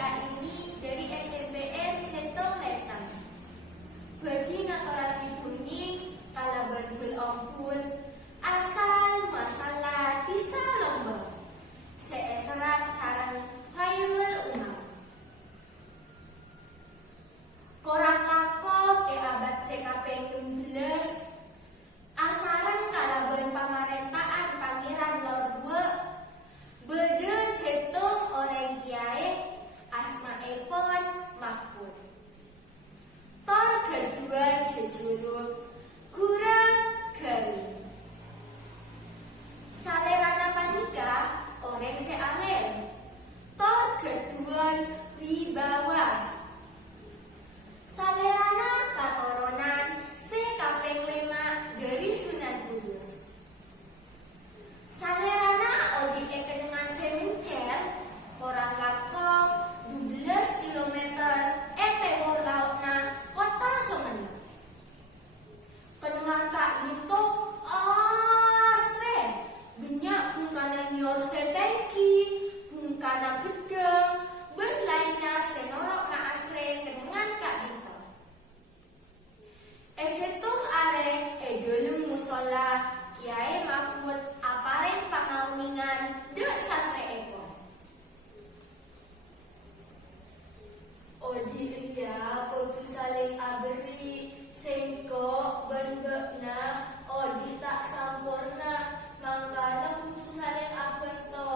Ayuni dari SMPN Setong Letang. Bagi ngatorapi kuning kalaban bul ompul asal masalah tisa lomba. Seeserat sarang Hairul Umar. Korang lako ke abad sekapeng 16 asaran kalaban pamarentaan Pangeran Lord II bede setong orang kiai asma epon Mahmud. Tor kedua jejuluk kurang garing. Salerana panika orang sealen. Tor kedua wibawa. Salerana katoronan sekapeng 5 dari Sunan Kudus. Salerana odi kekenengan semencel orang lakok 12 km etewor lautna kota Sumenep. Kenengan kak itu asre banyak bungkana nyor setengki bungkana gedeng berlainnya senorok na asre kenengan kak itu. Esetung are edolum musola Kiai Mahmud aparen pangauningan de satre ekor. Odi ria kotu saling aberi sengko benbekna odi tak sampurna mangkana kutu saling abento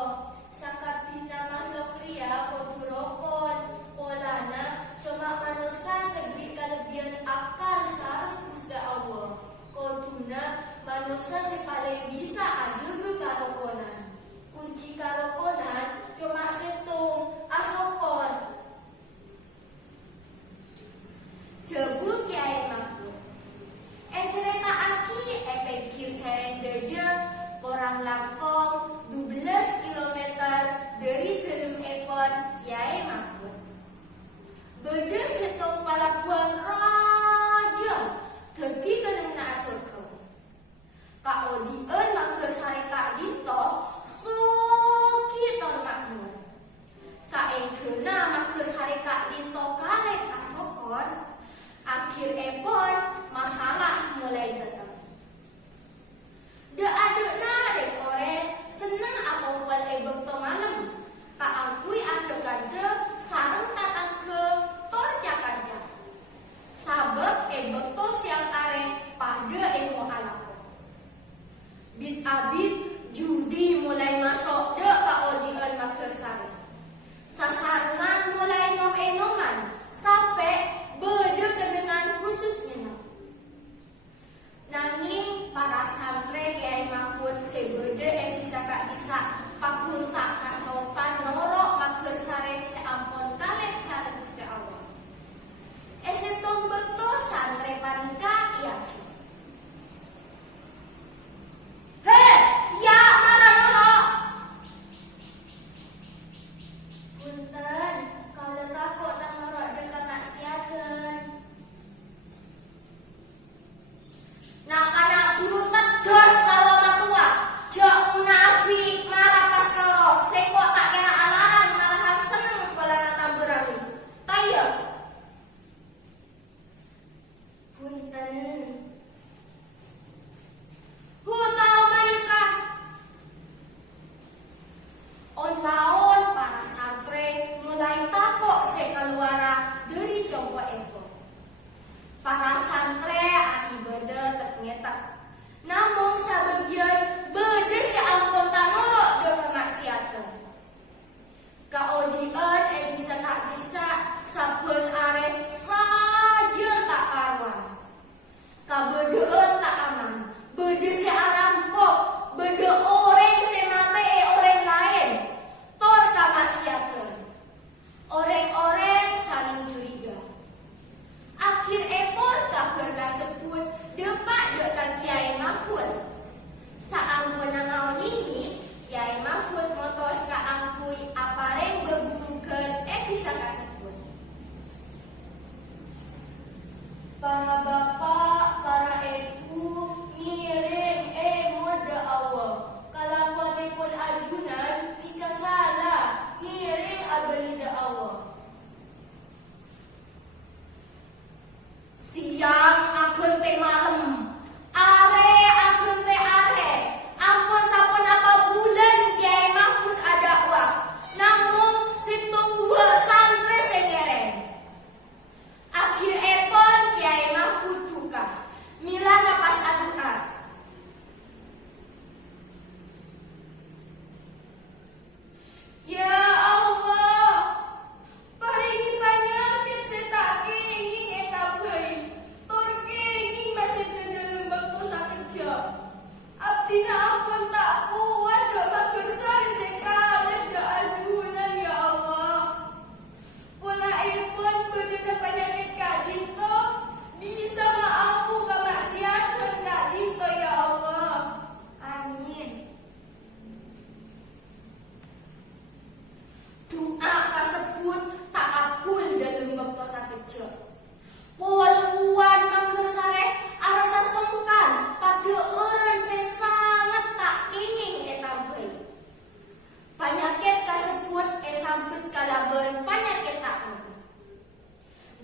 sakat pina makhluk ria kotu rokon polana cuma manusia segeri kelebihan akal sarang Gusti Allah kotuna manusia paling bisa ajudu karokonan. Kunci karokonan cuma setung asokon. Debu Kiai Mahmud. Cerita aki pikir sereng deje orang langkong 12 km dari gelem epon Kiai Mahmud. Bede setung palabuan raja dadi kenena aturko. Kak Odien mager sareka dinto sokiton makmur. Saengkeuna mager sareka dinto kalek asokon, akhir epon masalah mulai datang. Deadekna rek ore seneng atau wal ebek to malem. Kaangkui ade-kade sareng tatangke tor cakajak.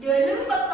Dia lembab